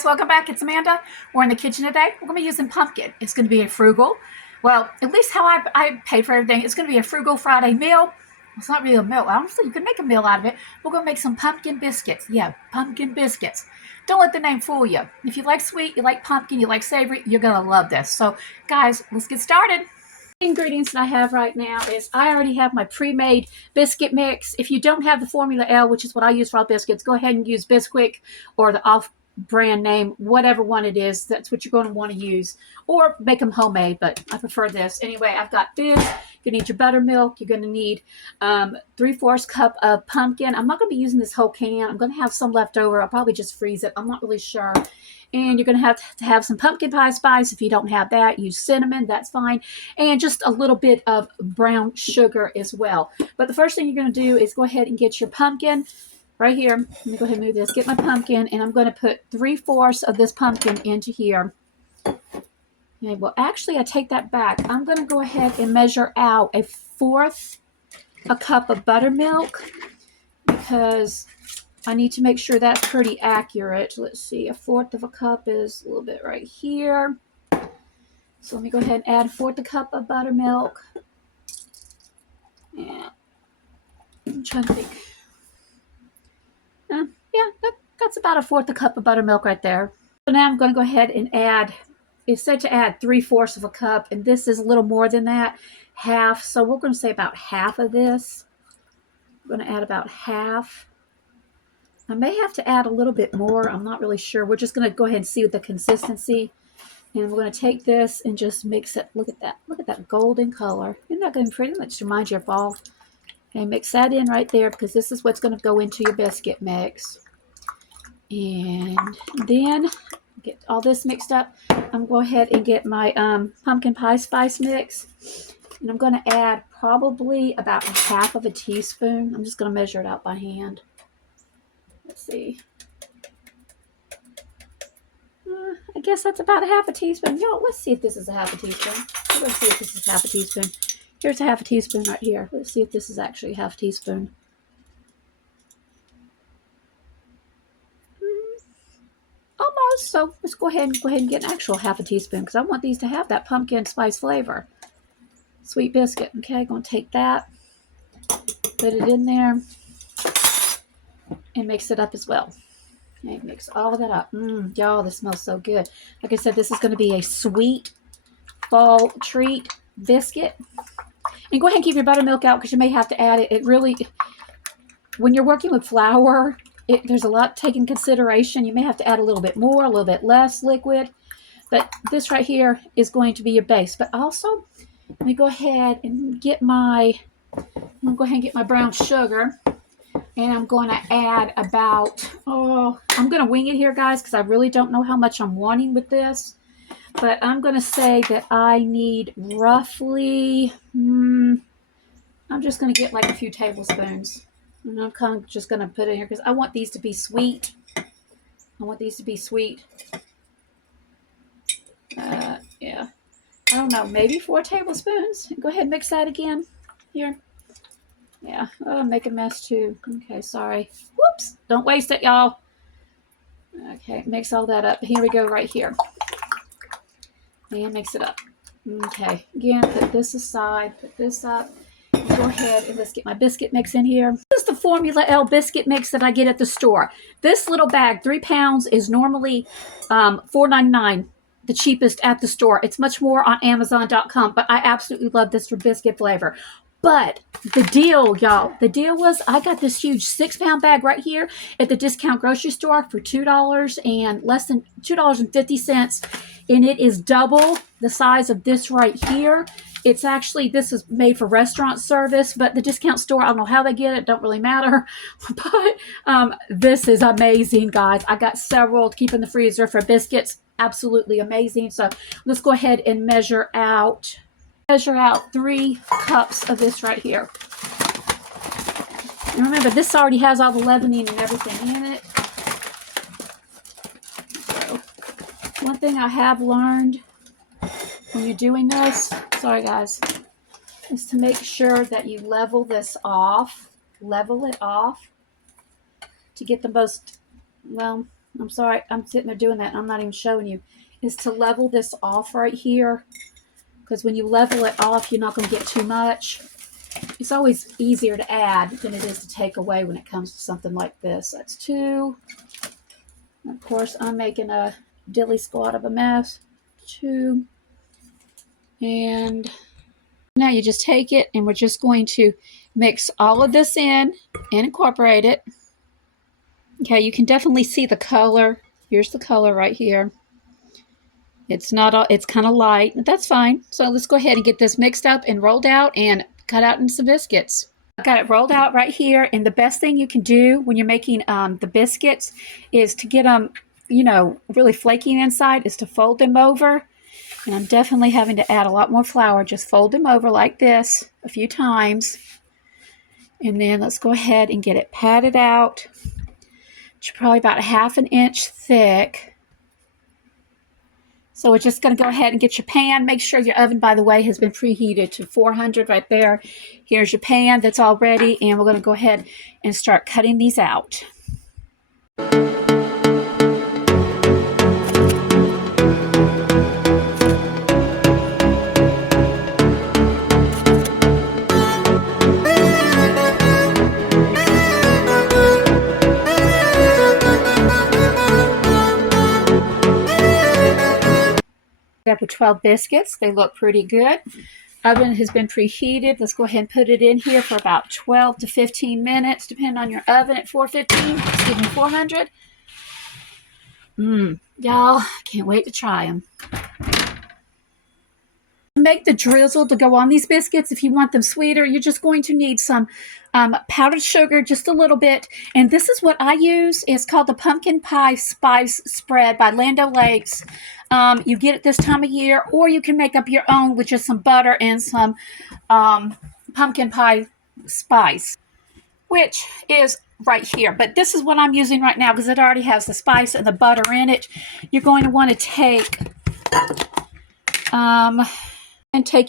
guys, welcome back. It's Amanda. We're in the kitchen today. We're going to be using pumpkin. It's going to be a frugal, well, at least how I pay for everything. It's going to be a frugal Friday meal. It's not really a meal. Honestly, you can make a meal out of it. We're going to make some pumpkin biscuits. Yeah, pumpkin biscuits. Don't let the name fool you. If you like sweet, you like pumpkin, you like savory, you're going to love this. So, guys, let's get started. The ingredients that I have right now is I already have my pre-made biscuit mix. If you don't have the Formula L, which is what I use for all biscuits, go ahead and use Biscuit or the off-brand name, whatever one it is. That's what you're going to want to use, or make them homemade, but I prefer this. Anyway, I've got this. You're going to need your buttermilk. You're going to need 3/4 cup of pumpkin. I'm not going to be using this whole can. I'm going to have some left over. I'll probably just freeze it. I'm not really sure. And you're going to have some pumpkin pie spice. If you don't have that, use cinnamon. That's fine. And just a little bit of brown sugar as well. But the first thing you're going to do is go ahead and get your pumpkin right here. Let me go ahead and move this. Get my pumpkin, and I'm going to put 3/4 of this pumpkin into here. Okay, well, actually, I take that back. I'm going to go ahead and measure out 1/4 cup of buttermilk because I need to make sure that's pretty accurate. Let's see, 1/4 cup is a little bit right here. So let me go ahead and add 1/4 cup of buttermilk. Yeah, I'm trying to think. Yeah, that's about 1/4 cup of buttermilk right there. So now I'm going to go ahead and add, it's said to add 3/4 cup, and this is a little more than that, half. So we're going to say about half of this. I'm going to add about half. I may have to add a little bit more. I'm not really sure. We're just going to go ahead and see the consistency. And we're going to take this and just mix it. Look at that. Look at that golden color. Isn't that going to be pretty? Let's remind you of fall. Okay, mix that in right there because this is what's going to go into your biscuit mix. And then get all this mixed up. I'm going to go ahead and get my pumpkin pie spice mix. And I'm going to add probably about 1/2 teaspoon. I'm just going to measure it out by hand. Let's see. I guess that's about 1/2 teaspoon. Yo, let's see if this is 1/2 teaspoon. Let's see if this is 1/2 teaspoon. Here's 1/2 teaspoon right here. Let's see if this is actually 1/2 teaspoon. Almost. So let's go ahead and get an actual 1/2 teaspoon because I want these to have that pumpkin spice flavor. Sweet biscuit. Okay, going to take that, put it in there, and mix it up as well. Okay, mix all of that up. Y'all, this smells so good. Like I said, this is going to be a sweet fall treat biscuit. And go ahead and keep your buttermilk out because you may have to add it. It really, when you're working with flour, there's a lot to take in consideration. You may have to add a little bit more, a little bit less liquid. But this right here is going to be your base. But also, let me go ahead and get my brown sugar. And I'm going to add about, I'm going to wing it here, guys, because I really don't know how much I'm wanting with this. But I'm going to say that I need roughly, I'm just going to get like a few tablespoons. And I'm kind of just going to put it here because I want these to be sweet. I want these to be sweet. Yeah. I don't know, maybe 4 tablespoons. Go ahead and mix that again here. Yeah, make a mess too. Okay, sorry. Whoops, don't waste it, y'all. Okay, mix all that up. Here we go right here. And mix it up. Okay, again, put this aside, put this up. Go ahead and let's get my biscuit mix in here. This is the Formula L biscuit mix that I get at the store. This little bag, 3 pounds, is normally $4.99, the cheapest at the store. It's much more on Amazon.com, but I absolutely love this for biscuit flavor. But the deal, y'all, the deal was I got this huge 6-pound bag right here at the discount grocery store for $2 and less than $2.50. And it is double the size of this right here. It's actually, this is made for restaurant service, but the discount store, I don't know how they get it. Don't really matter. But this is amazing, guys. I got several to keep in the freezer for biscuits. Absolutely amazing. So let's go ahead and measure out 3 cups of this right here. And remember, this already has all the leavening and everything in it. So, one thing I have learned when you're doing this, sorry guys, is to make sure that you level this off, level it off to get the most, well, I'm sorry, I'm sitting there doing that and I'm not even showing you, is to level this off right here. Because when you level it off, you're not going to get too much. It's always easier to add than it is to take away when it comes to something like this. That's 2. And of course, I'm making a dilly squat of a mess. 2. And now you just take it and we're just going to mix all of this in and incorporate it. Okay, you can definitely see the color. Here's the color right here. It's not all, it's kind of light, but that's fine. So let's go ahead and get this mixed up and rolled out and cut out into some biscuits. I got it rolled out right here. And the best thing you can do when you're making the biscuits is to get them, you know, really flaky inside, is to fold them over. And I'm definitely having to add a lot more flour. Just fold them over like this a few times. And then let's go ahead and get it patted out. It's probably about a 1/2 inch thick. So we're just going to go ahead and get your pan. Make sure your oven, by the way, has been preheated to 400 right there. Here's your pan that's all ready. And we're going to go ahead and start cutting these out. Up with 12 biscuits. They look pretty good. Oven has been preheated. Let's go ahead and put it in here for about 12 to 15 minutes, depending on your oven at 400. Y'all, can't wait to try them. Make the drizzle to go on these biscuits. If you want them sweeter, you're just going to need some powdered sugar, just a little bit. And this is what I use. It's called the Pumpkin Pie Spice Spread by Land O'Lakes. You get it this time of year, or you can make up your own with just some butter and some pumpkin pie spice, which is right here. But this is what I'm using right now because it already has the spice and the butter in it. You're going to want to take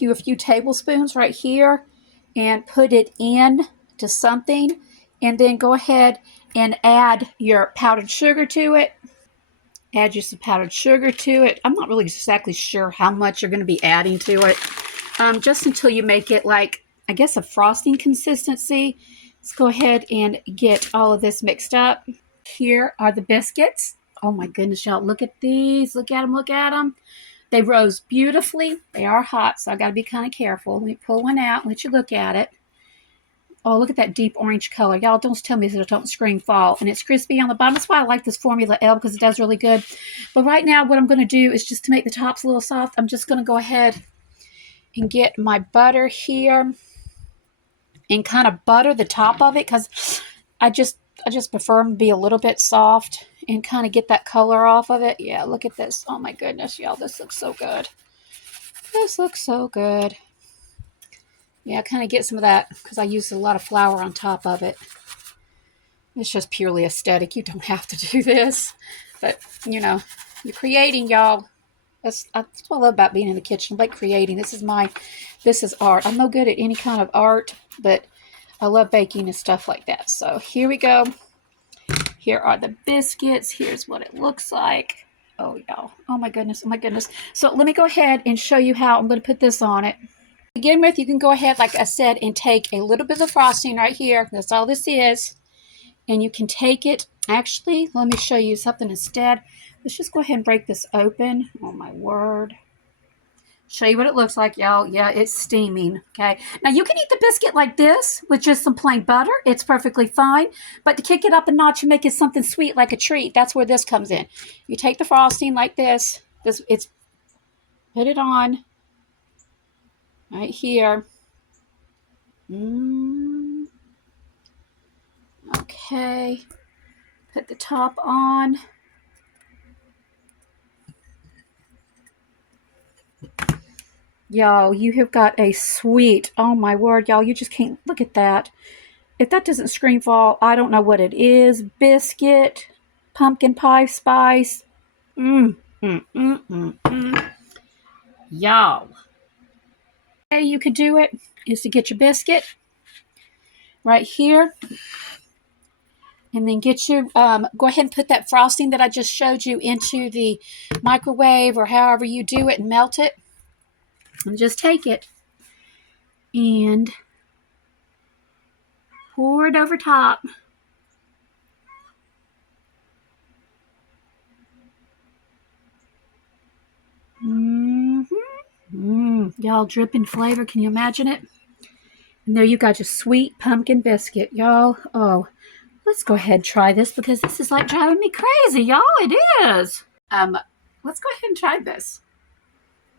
you a few tablespoons right here and put it in to something, and then go ahead and add your powdered sugar to it. Add just some powdered sugar to it. I'm not really exactly sure how much you're going to be adding to it, just until you make it like, I guess, a frosting consistency. Let's go ahead and get all of this mixed up. Here are the biscuits. Oh my goodness, y'all, look at these. Look at them, look at them. They rose beautifully. They are hot, so I got to be kind of careful. Let me pull one out and let you look at it. Oh, look at that deep orange color. Y'all, don't tell me that it don't scream fall. And it's crispy on the bottom. That's why I like this Formula L, because it does really good. But right now, what I'm going to do is, just to make the tops a little soft, I'm just going to go ahead and get my butter here and kind of butter the top of it, because I just prefer them to be a little bit soft and kind of get that color off of it. Yeah, look at this. Oh my goodness, y'all, this looks so good. This looks so good. Yeah, kind of get some of that because I used a lot of flour on top of it. It's just purely aesthetic. You don't have to do this. But, you know, you're creating, y'all. That's what I love about being in the kitchen. I like creating. This is art. I'm no good at any kind of art, but I love baking and stuff like that. So here we go. Here are the biscuits. Here's what it looks like. Oh, y'all. Oh, my goodness. Oh, my goodness. So let me go ahead and show you how I'm going to put this on it. To begin with, you can go ahead, like I said, and take a little bit of frosting right here. That's all this is. And you can take it. Actually, let me show you something instead. Let's just go ahead and break this open. Oh, my word. Show you what it looks like, y'all. Yeah, it's steaming. Okay. Now, you can eat the biscuit like this with just some plain butter. It's perfectly fine. But to kick it up a notch and make it something sweet like a treat, that's where this comes in. You take the frosting like this. Put it on right here. Okay. Put the top on. Y'all, you have got a sweet, oh my word, y'all, you just can't, look at that. If that doesn't scream fall, I don't know what it is. Biscuit, pumpkin pie spice. Y'all. Way you could do it is to get your biscuit right here. And then get your, go ahead and put that frosting that I just showed you into the microwave or however you do it and melt it. And just take it and pour it over top. Y'all, dripping flavor. Can you imagine it? And there you got your sweet pumpkin biscuit, y'all. Oh, let's go ahead and try this because this is like driving me crazy, y'all. It is. Let's go ahead and try this.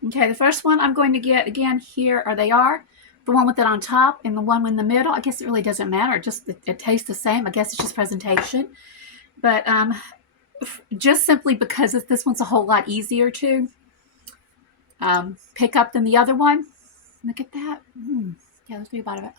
Okay, the first one I'm going to get, again, here they are. The one with it on top and the one in the middle. I guess it really doesn't matter. Just it tastes the same. I guess it's just presentation. But just simply because this one's a whole lot easier to pick up than the other one. Look at that. Yeah, let's do a bite of it.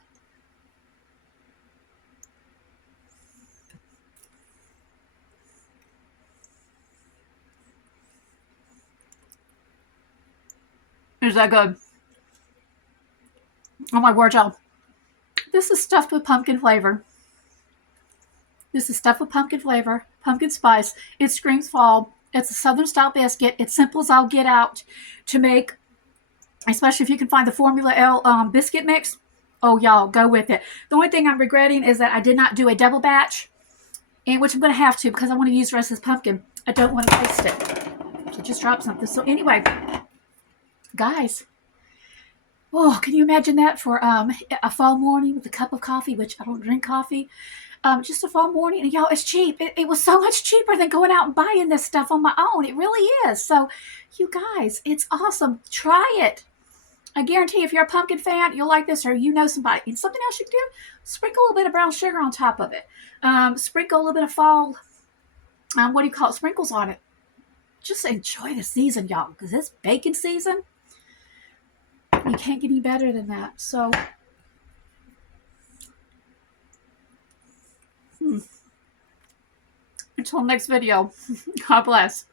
Is that good? Oh my word, y'all. This is stuffed with pumpkin flavor. This is stuffed with pumpkin flavor, pumpkin spice. It screams fall. It's a Southern style biscuit. It's simple as I'll get out to make, especially if you can find the Formula L biscuit mix. Oh, y'all, go with it. The only thing I'm regretting is that I did not do a double batch, and which I'm going to have to because I want to use the rest of this pumpkin. I don't want to waste it. So just drop something. So anyway, guys, oh, can you imagine that for a fall morning with a cup of coffee, which I don't drink coffee. Just a fall morning, and y'all, it's cheap. It was so much cheaper than going out and buying this stuff on my own. It really is. So, you guys, it's awesome. Try it. I guarantee if you're a pumpkin fan, you'll like this, or you know somebody. And something else you can do, sprinkle a little bit of brown sugar on top of it. Sprinkle a little bit of fall, what do you call it, sprinkles on it. Just enjoy the season, y'all, because it's baking season. You can't get any better than that. So, until next video, God bless.